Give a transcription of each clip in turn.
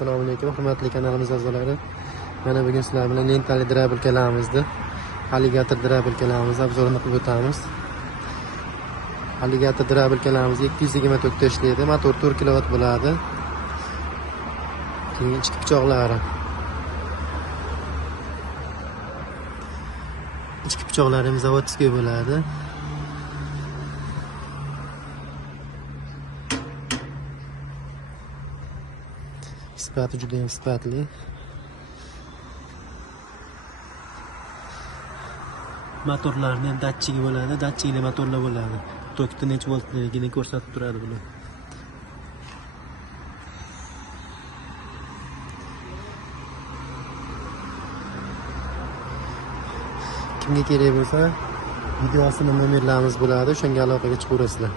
Assalomu alaykum hurmatli kanalimiz a'zolari. Mana bugun sizlar bilan lentali drabilkalarimizni, alligator drabilkalarimizni obzorini qilib o'tamiz. Alligator drabilkalarimiz 224 ta ishlaydi, motor 4 kW bo'ladi. Keyin ichki pichoqlari. Ichki pichoqlarimiz zavodskiy bo'ladi. Sifati juda ham sifatli. Motorlarni ham datchigi bo'ladi, datchigli motorlar bo'ladi. Tokda necha voltligini ko'rsatib turadi bular. Kimga kerak bo'lsa, videosini nomerlarimiz bo'ladi, o'shanga aloqaga chiqaverasizlar.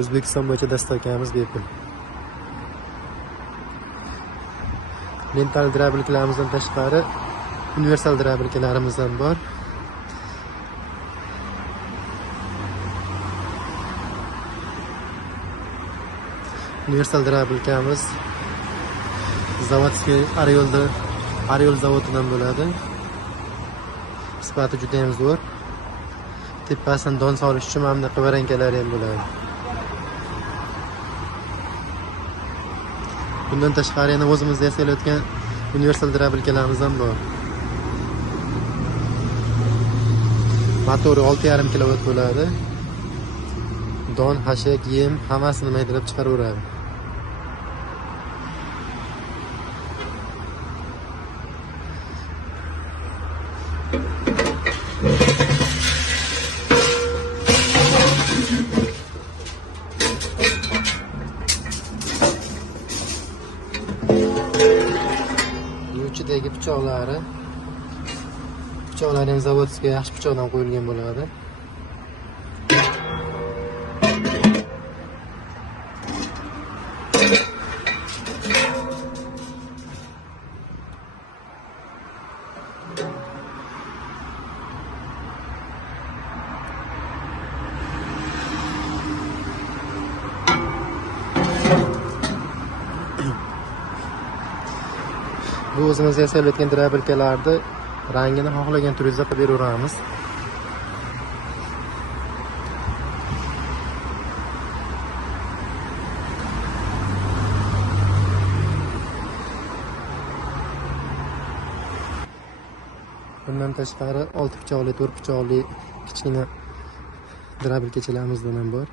O'zbekiston bo'yicha dostavkamiz bepul. Lentali drabilkalarımızdan tashqari universal drabilkalarimiz ham bor. Universal drabilkamiz zavodskiy Ariol zavodidan bo'ladi. Sifati juda ham zo'r. Tepasidan don solish uchun mana bunaqa varankalari ham bo'ladi. Bundan tashqari yana o'zimizda yasalayotgan universal drabilkalarimiz ham bor. Motori 6,5 kW bo'ladi. Don, hashak, yem hammasini maydalab chiqaraveradi. Ichidagi pichoqlari ham zavodskiy yaxshi pichoqdan qo'yilgan bo'ladi. Bu o'zimiz yasalayotgan drabilkalarni rangini xohlagan turingizda qilib beraveramiz. Bundan tashqari 6 pichoqli, 4 pichoqli kichkina drabilkachalarimiz ham bor.